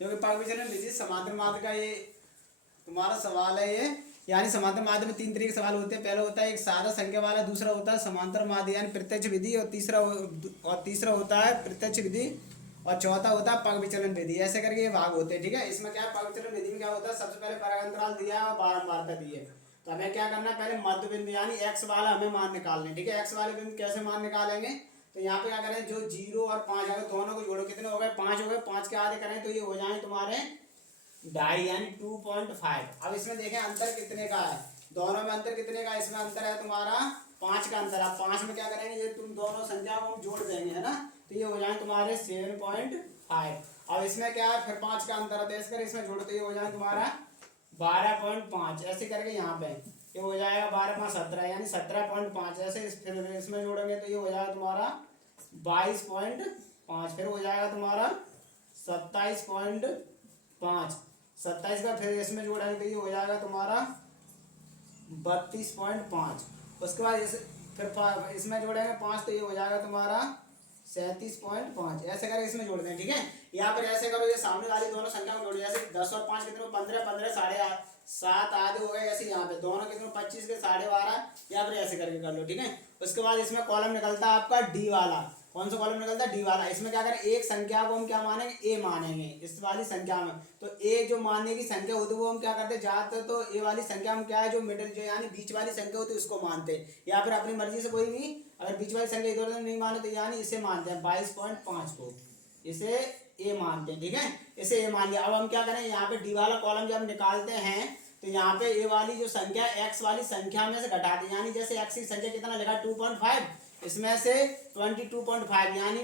जो कि पाक विचलन विधि समांतर माध्य का ये तुम्हारा सवाल है ये। यानी समांतर माध्य में तीन तरीके के सवाल होते हैं। पहला होता है एक सादा संख्या वाला, दूसरा होता है समांतर माध्य यानी प्रत्यक्ष विधि, और तीसरा होता है प्रत्यक्ष विधि, और चौथा होता है पाक विचलन विधि। ऐसे करके ये भाग होते हैं। ठीक है, इसमें क्या है, पाक विचलन विधि में क्या होता है, सबसे पहले परागंतराल दिया है और बारंबारता दी है। तो हमें क्या करना है, पहले मध्य बिंदु यानी एक्स वाला हमें मान निकालने। ठीक है, एक्स वाले बिंदु कैसे मान निकालेंगे, तो यहाँ पे क्या करें, जो 0 और 5 अगर दोनों को जोड़ो कितने हो गए, 5 हो गए। 5 के आधे करें तो ये हो जाए तुम्हारे 2.5 यानी 2.5। अब इसमें देखें अंतर कितने का है, दोनों में अंतर कितने का है, इसमें अंतर है तुम्हारा 5 का अंतर। अब 5 में क्या करेंगे, ये तुम दोनों संख्या को हम जोड़ देंगे, है ना, तो ये हो जाए तुम्हारे 7.5। अब इसमें क्या है, फिर 5 का अंतर है, तो इसमें जोड़ते ये हो जाए तुम्हारा 12.5। ऐसे करके यहाँ पे ये हो जाएगा 12 17 यानी 17.5। ऐसे फिर इसमें जोड़ेंगे तो ये हो जाएगा तुम्हारा 22.5। फिर हो जाएगा तुम्हारा 27.5। 27 का फिर इसमें जोड़ेंगे तो ये हो जाएगा तुम्हारा 32.5। उसके बाद फिर इसमें जोड़ेंगे 5 तो ये हो जाएगा तुम्हारा 37.5। ऐसे करके इसमें जोड़ दें। ठीक है, यहाँ पर ऐसे करो, ये सामने वाली दोनों संख्या में जोड़ो। जैसे 10 और 5 कितने, 15 15 7.5 आधे हो गए। ऐसे यहाँ पे दोनों कितने, 25 के 12.5, या फिर ऐसे करके कर लो। ठीक है, उसके बाद इसमें कॉलम निकलता है आपका डी वाला। कौन सा कॉलम निकलता है, डी वाला। इसमें क्या करें, एक संख्या को हम क्या मानेंगे, ए मानेंगे इस वाली संख्या में। तो ए जो मानने की संख्या होती है वो हम क्या करते हैं, ज्यादातर तो ए वाली संख्या हम क्या है, जो मिडिल जो यानी बीच वाली संख्या होती है उसको मानते हैं, या फिर अपनी मर्जी से कोई भी अगर बीच वाली संख्या इधर उधर नहीं माने तो यानी इसे मानते हैं 22.5 को, इसे ए मानते हैं। ठीक है, इसे ए मान लिया। अब हम क्या करें, यहाँ पे डी वाला कॉलम जब हम निकालते हैं तो यहाँ पे ए वाली जो संख्या एक्स वाली संख्या में से घटाते हैं। यानी जैसे एक्स की संख्या कितना लिखा 2.5, इसमें से 22.5 यानी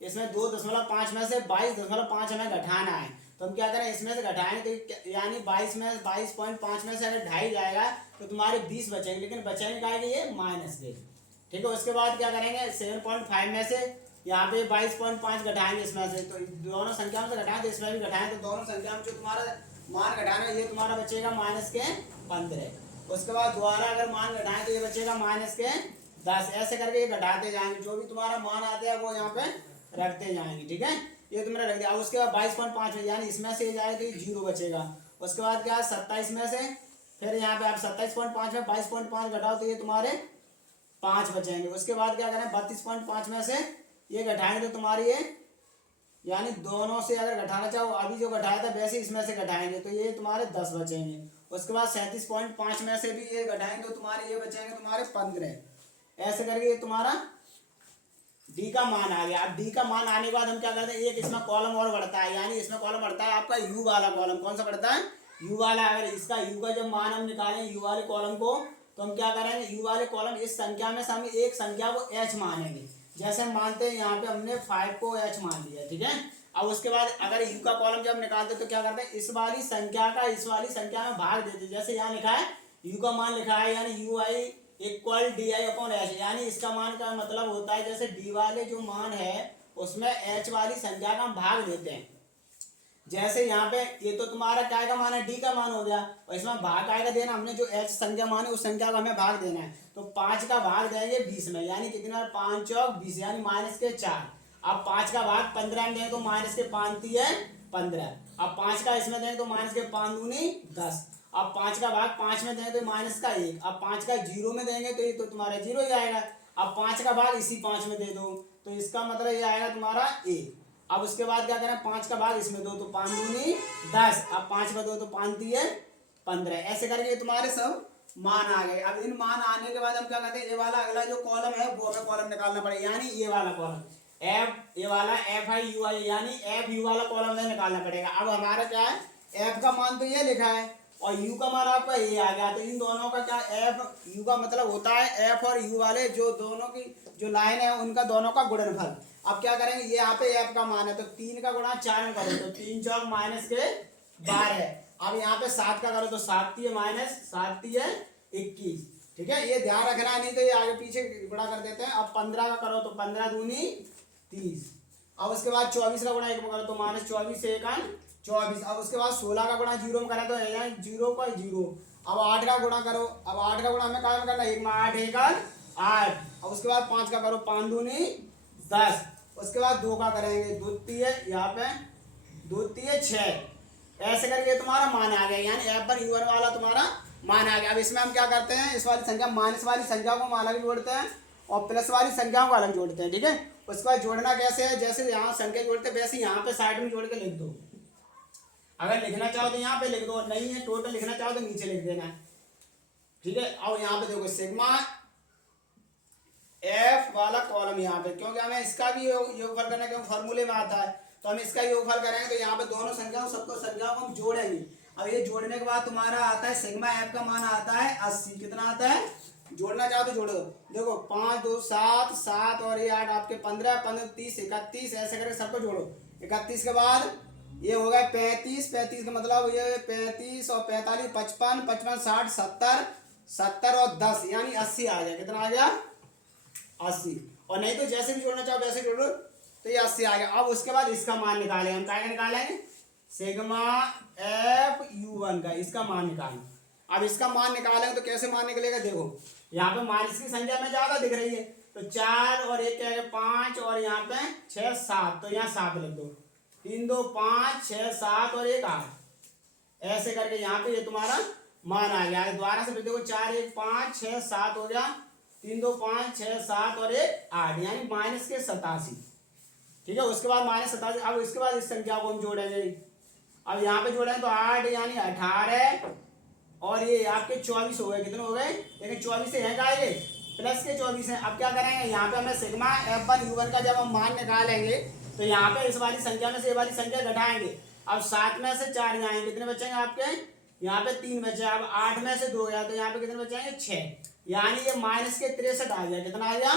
इसमें 2.5 में से 22.5 हमें घटाना है। तो हम क्या करें, इसमें से घटाएंगे तो यानी 22.5 में से अगर ढाई जाएगा तो तुम्हारे 20 बचेंगे, लेकिन बचेंगे क्या है, ये माइनस के। ठीक है, उसके बाद क्या करेंगे, 7.5 में से यहाँ पे 22.5 घटाएंगे इसमें से, तो दोनों संख्या में से घटाएं तो इसमें भी घटाएं, तो दोनों संख्या में जो तुम्हारा मान घटाना है ये तुम्हारा बचेगा माइनस के 15। उसके बाद दोबारा अगर मान घटाएं तो ये बचेगा माइनस के 10। ऐसे करके ये घटाते जाएंगे, जो भी तुम्हारा मान आते हैं वो यहाँ पे रखते जाएंगे। ठीक है, ये तुमने रख दिया। उसके बाद 22.5 में यानी इसमें से जाए तो 0 बचेगा। उसके बाद क्या, 27 में से फिर यहाँ पे आप 27.5 में 22.5 घटाओ तो ये तुम्हारे 5 बचेंगे। उसके बाद क्या करें, 32.5 में से ये घटाएंगे तो तुम्हारी ये यानी दोनों से अगर घटाना चाहो, अभी जो घटाया था वैसे इसमें से घटाएंगे तो ये तुम्हारे 10 बचेंगे। उसके बाद 37.5 में से भी ये घटाएंगे तो तुम्हारे ये बचेंगे तुम्हारे 15। ऐसे करके ये तुम्हारा डी का मान आ गया। अब डी का मान आने के बाद हम क्या करते हैं, एक इसमें कॉलम और बढ़ता है, यानी इसमें कॉलम बढ़ता है आपका यू वाला कॉलम। कौन सा बढ़ता है, यू वाला। अगर इसका यू का जब मान हम निकालें यू वाले कॉलम को, तो हम क्या करेंगे, यू वाले कॉलम इस संख्या में से हम एक संख्या को एच मानेंगे। जैसे हम मानते हैं यहाँ पे हमने 5 को एच मान लिया। ठीक है, अब उसके बाद अगर यू का कॉलम जब निकालते तो क्या करते हैं, इस वाली संख्या का इस वाली संख्या में भाग देते। जैसे यहाँ लिखा है यू का मान लिखा है यानी you I equal D I upon H, यानी इसका मान का मतलब होता है जैसे डी वाले जो मान है उसमें एच वाली संख्या का हम भाग देते हैं। जैसे यहाँ पे ये तो तुम्हारा क्या का मान है, डी का मान हो गया, और इसमें भाग आएगा देना, हमने जो एच संख्या मान है उस संख्या को हमें भाग देना है। तो 5 का भाग देंगे 20 में, यानी कितना, 5 चौक 20 यानी माइनस के 4। अब 5 का भाग 15 में देंगे तो माइनस के 5 है 15। अब 5 का इसमें देंगे तो माइनस के 5 दूनी 10। अब 5 का भाग 5 में देंगे तो माइनस का 1। अब 5 का 0 में देंगे तो ये तो तुम्हारा 0 ही आएगा। अब 5 का भाग इसी 5 में दे दो तो इसका मतलब ये आएगा तुम्हारा a। अब उसके बाद क्या करें, 5 का भाग इसमें दो तो 5 दूनी 10। अब 5 में दो तो 5 है 15। ऐसे करके तुम्हारे सब मान आ गए। अब इन मान आने के बाद हम क्या कहते हैं, ये वाला अगला जो कॉलम है वो हमें कॉलम निकालना पड़ेगा, यानी ये वाला कॉलम एफ, ये वाला एफ आई यू आई यानी एफ यू वाला कॉलम हमें निकालना पड़ेगा। अब हमारा क्या है, एफ का मान तो ये लिखा है और यू का मान आपका ये आ गया, तो इन दोनों का क्या, एफ यू का मतलब होता है एफ और यू वाले जो दोनों की जो लाइन है उनका दोनों का गुणनफल। अब क्या करेंगे, ये यहाँ पे एफ का मान है तो 3 का गुणा 4 में करो तो 3 चौक माइनस के 12। अब यहाँ पे 7 का करो तो 7 है माइनस 7 है 21। ठीक है, ये ध्यान रखना, नहीं तो ये आगे पीछे गुणा कर देते हैं। अब 15 का करो तो 15 दूनी 30। अब उसके बाद 24 का गुणा 1 में करो तो माइनस 24 1 24। अब उसके बाद 16 का गुणा 0 में करा तो 0 का 0। अब 8 का गुणा करो, अब 8 का गुणा हमें क्या करना, 1 में 8 1 8। अब उसके बाद 5 का करो 5 दूनी 10। उसके बाद 2 का करेंगे 2 है यहाँ पे 2 3 6, ऐसे करके तुम्हारा मान आ गया, यानी F1 U1 वाला तुम्हारा मान आ गया। अब इसमें हम क्या करते हैं, इस वाली संख्या माइनस वाली संख्या को हम अलग जोड़ते हैं और प्लस वाली संख्याओं को अलग जोड़ते हैं, ठीक है। उसके बाद जोड़ना कैसे है, जैसे यहाँ संख्या जोड़ते हैं वैसे यहाँ पे साइड में जोड़ के लिख दो। अगर लिखना चाहो तो यहाँ पे लिख दो, नहीं है टोटल लिखना चाहो तो नीचे लिख देना, ठीक है। और यहाँ पे देखो सिग्मा एफ वाला कॉलम यहाँ पे, क्योंकि हमें इसका भी योगफल करना, क्योंकि फॉर्मूले में आता है, तो हम इसका योगफल करेंगे। तो यहाँ पे दोनों संख्याओं सबको संख्याओं को हम जोड़ेंगे। अब ये जोड़ने के बाद तुम्हारा आता है सिग्मा एफ का मान आता है 80। कितना आता है, जोड़ना चाहो तो जोड़ दो। देखो 5 2 7 7 और ये 8 आपके 15 15 30 31, ऐसे करके सबको जोड़ो। 31 के बाद ये हो गया 35, 35 का मतलब ये 35 और 45 55 55 60 70 70 और 10 यानी 80 आ गया। कितना आ गया, 80। और नहीं तो जैसे भी जोड़ना चाहो वैसे जोड़ो, तो ये 80 आ गया। अब उसके बाद इसका मान निकालेंगे हम, क्या निकालेंगे, सिग्मा एफ U1 का इसका मान निकालें। अब इसका मान निकालेंगे तो कैसे मान निकलेगा, देखो यहाँ पे माइनस की संख्या में ज्यादा दिख रही है, तो 4 और 1 क्या है 5 और यहाँ पे 6 7, तो यहाँ 7 लिख दो। 3 2 5 6 7 और 1 8, ऐसे करके यहाँ पे ये तुम्हारा मान आ गया। दोबारा से देखो 4 1 5 6 7 हो गया, 3 2 5 6 7 और 1 8 यानी माइनस के 87, ठीक है। उसके बाद माइनस 87। अब इसके बाद इस संख्या को हम जोड़ेंगे। अब यहाँ पे जोड़ेंगे तो 8 यानी 18 और ये आपके 24 हो गए। कितने हो गए, लेकिन 24 से है का ये प्लस के 24 है। अब क्या करेंगे, यहाँ पे हमें सिग्मा F1 U1 का जब हम मान निकालेंगे तो यहाँ पे इस वाली संख्या में से ये वाली संख्या घटाएंगे। अब 7 में से 4 जाएंगे, कितने बचेंगे आपके, यहाँ पे 3 बचे। अब 8 में से 2 गया तो यहाँ पे कितने बचेंगे 6, यानी ये माइनस के 63 आ गया। कितना आ गया,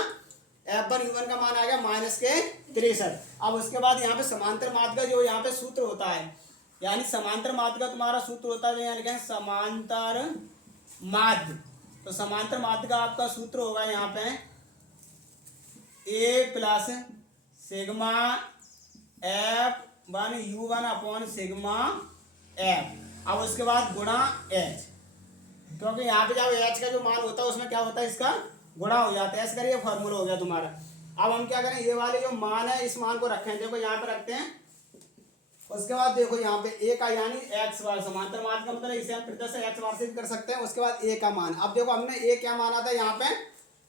F1 U1 का मान आ गया माइनस के 63। अब उसके बाद यहाँ पे समांतर माध्य का जो यहाँ पे सूत्र होता है, यानी समांतर माध्य का तुम्हारा सूत्र होता है, यहाँ लिखेंगे समांतर माध्य। तो समांतर माध्य का आपका सूत्र होगा यहाँ पे A plus sigma F1 U1 upon sigma F। अब उसके बाद गुणा H, क्योंकि यहाँ पे जब H का जो मान होता है उसमें क्या होता है, इसका गुणा हो जाता है। ऐसे करिए फॉर्मूला हो गया तुम्हारा। अब हम क्या करें, ये वाले जो मान है इस मान को रखें, देखो यहाँ पे रखते हैं। उसके बाद देखो यहाँ पे A का यानी x बार, समांतर मान का मतलब इसे हम प्रत्यक्ष से x बार से भी कर सकते हैं। उसके बाद A का मान, अब देखो हमने A क्या माना था यहाँ पे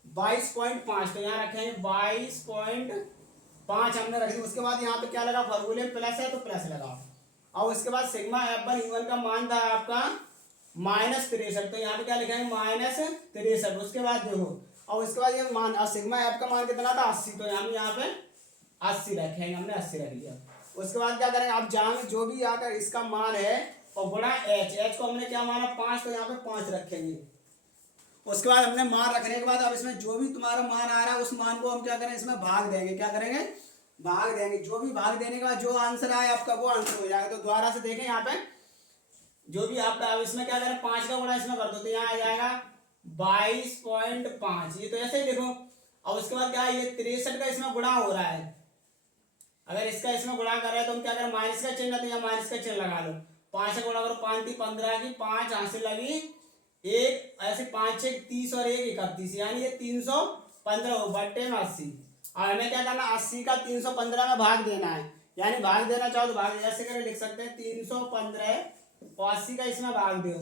22.5, तो यहाँ रखेंगे 22.5 हमने रख दिया। उसके बाद यहाँ पे क्या लगा, फॉर्मूले में प्लस है तो प्लस लगा। और उसके बाद सिग्मा F1 U1 का मान था आपका -63, तो यहाँ पे क्या लिखेंगे -63। उसके बाद देखो, और उसके बाद ये मान सिग्मा F का मान कितना था 80, तो हम यहाँ पे 80 रखेंगे, हमने 80 रख लिया। उसके बाद क्या करेंगे, आप जाएंगे जो भी आकर इसका मान है और गुणा H को हमने क्या माना 5, तो यहाँ पे 5 रखेंगे। उसके बाद हमने मान रखने के बाद अब इसमें जो भी तुम्हारा मान आ रहा है उस मान को हम क्या करें, इसमें भाग देंगे। क्या करेंगे, भाग देंगे। जो भी भाग देने के बाद जो आंसर आए आपका वो आंसर हो जाएगा। तो दोबारा से देखें यहाँ पे जो भी आपका, अब इसमें क्या करें 5 का गुणा इसमें कर दो, तो यहाँ आ जाएगा 22.5, ये तो ऐसे ही देखो। और उसके बाद क्या है, ये 63 का इसमें गुणा हो रहा है। अगर इसका इसमें गुणा कर रहे हैं तो हम क्या करें, माइनस का चिन्ह, तो यहाँ माइनस का चिन्ह लगा लो। 5 का गुणा करो 5 3 15 की 5 हासिल लगी 1, ऐसे 5 6 30 और 1 31, यानी ये 315 बट्टे में 80। और हमें क्या करना, 80 का 315 में भाग देना है, यानी भाग देना चाहो तो भाग ऐसे करके लिख सकते हैं 315 और 80 का इसमें भाग दो,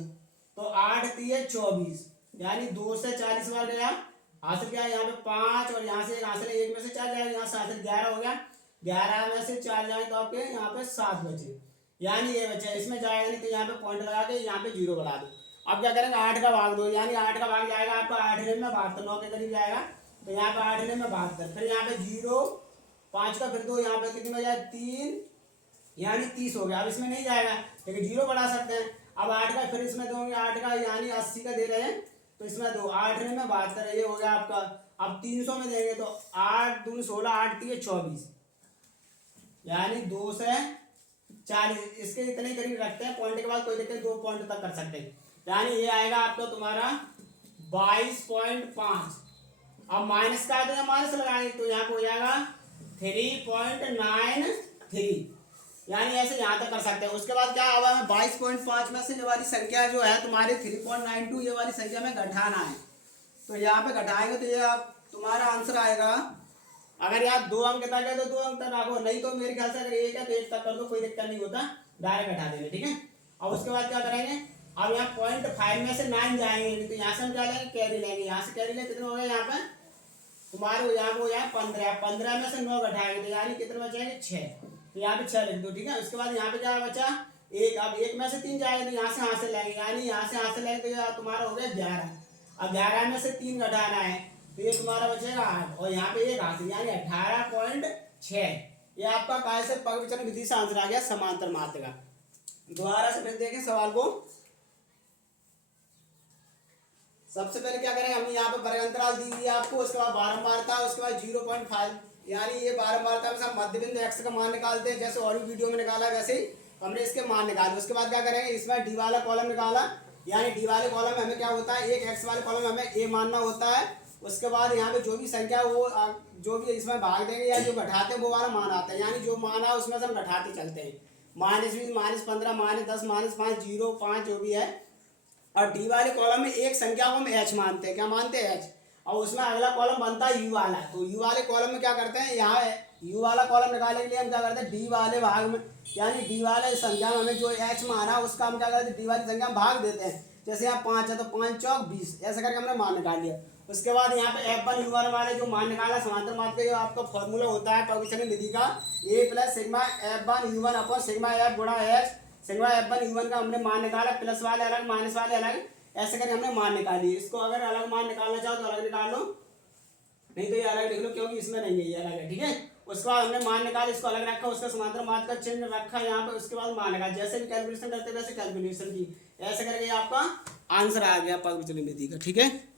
तो 8 3 24, यानी 2 से 40 बार गया। हासिल क्या है यहाँ पे 5 और यहाँ से 1 हासिल, 1 में से 4 जाएगा, यहाँ से हासिल 11 हो गया। 11 में से 4 जाए तो आपके यहाँ पे 7 बचे, यानी ये बचे। इसमें जाएगा नहीं तो यहाँ पे पॉइंट लगा के यहाँ पे 0 बढ़ा दो। अब क्या करेंगे 8 का भाग दो, यानी 8 का भाग जाएगा आपका 8 में 72, 9 के करीब जाएगा, तो यहाँ पे 8 में 72, फिर यहाँ पे 0 5 का फिर 2, यहाँ पे कितनी बजाय 3, यानी 30 हो गया। अब इसमें नहीं जाएगा लेकिन 0 बढ़ा सकते हैं। अब 8 का फिर इसमें दोगे 8 का, यानी 80 का दे रहे हैं तो इसमें दो, 8 में 72, ये हो गया आपका। अब 300 में देंगे तो 8 दूनी 16, 8 3 24, यानी 2 से 40, इसके इतने करीब रखते हैं। पॉइंट के बाद कोई दिक्कत 2 पॉइंट तक कर सकते हैं, यानी ये आएगा आपको तुम्हारा 22.5। अब माइनस का है तो माइनस लगाएंगे, तो यहाँ पे हो जाएगा 3.93, यानी ऐसे यहाँ तक कर सकते हैं। उसके बाद क्या अब हमें 22.5 में से ये वाली संख्या जो है तुम्हारी 3.92 ये वाली संख्या में घटाना है, तो यहाँ पे घटाएंगे तो ये आप तुम्हारा आंसर आएगा अगर यार 2 अंक तक है तो 2 अंक तक रखो, नहीं तो मेरे ख्याल से अगर 1 है तो 1 तक कर दो, कोई दिक्कत नहीं होता, डायरेक्ट हटा देंगे, ठीक है। अब उसके बाद क्या करेंगे, अब यहाँ 0.5 में से 9 जाएंगे, तो यहाँ से हम क्या लेंगे, कैरी लेंगे, यहाँ से कैरी लेंगे, कितने हो गए यहाँ पे तुम्हारे, यहाँ पे हो जाए 15, 15 में से 9 घटाएंगे तो यानी कितने बचेंगे 6, तो यहाँ पे 6 लिख दो, ठीक है। उसके बाद यहाँ पे क्या बचा 1, अब 1 में से 3 जाएगा तो यहाँ से हाथ से लेंगे, यानी यहाँ से हाथ से लेंगे तो यार तुम्हारा हो गया 11, अब 11 में से 3 घटाना है तो ये तुम्हारा बचेगा 8, और यहाँ पे 1 हाथ से यानी 18.6, ये आपका काय से पग विचलन विधि से आंसर आ गया समांतर मात्र का। दोबारा से फिर देखें सवाल को। सबसे पहले क्या करेंगे, हम यहाँ पे वर्गांतराल दी हुई है आपको, उसके बाद बारंबारता, उसके बाद 0.5, यानी ये बारंबारता में हम मध्य बिंदु x का मान निकालते हैं, जैसे और भी वीडियो में निकाला वैसे ही हमने इसके मान निकाले। उसके बाद क्या करेंगे, इसमें डी वाला कॉलम निकाला, यानी डी वाले कॉलम में हमें क्या होता है, एक x वाले कॉलम में हमें a मानना होता है। उसके बाद यहाँ पे जो भी संख्या वो जो भी इसमें भाग देंगे या जो घटाते हैं वो वाला मान आता है, यानी जो मान है उसमें से हम घटाते चलते हैं, -20, -15, -10, -5, 0, 5 जो भी है। और डी वाले कॉलम में एक संख्या को हम h मानते हैं, क्या मानते हैं h, और उसमें अगला कॉलम बनता है u वाला, तो u वाले कॉलम में क्या करते हैं, यहाँ u वाला कॉलम निकालने के लिए हम क्या करते हैं, डी वाले भाग में, यानी डी वाले संख्या में हमें जो h माना उसका हम क्या करते हैं, डी वाली संख्या में भाग देते हैं। जैसे यहाँ 5 है तो 5 चौक 20, ऐसा करके हमने मान निकाल लिया। उसके बाद यहाँ पे F1 U1 वाले जो मान निकाला समांतर मात्र का, आपका फॉर्मूला होता है पविचलन विधि का, a plus sigma F1 U1 upon sigma F गुणा h, सिग्मा F1 U1 का हमने मान निकाला, प्लस वाले अलग माइनस वाले अलग, ऐसे करके हमने मान निकाली। इसको अगर अलग मान निकालना चाहो तो अलग निकाल लो, नहीं तो ये अलग लिख लो क्योंकि इसमें नहीं है, ये अलग है, ठीक है। उसके बाद हमने मान निकाला, इसको अलग रखा, उसका समांतर मात्र का चिन्ह रखा यहाँ पे, उसके बाद मान निकाला, जैसे भी कैलकुलेशन करते वैसे कैलकुलेशन की, ऐसे करके आपका आंसर आ गया पग विचलन विधि का, ठीक है।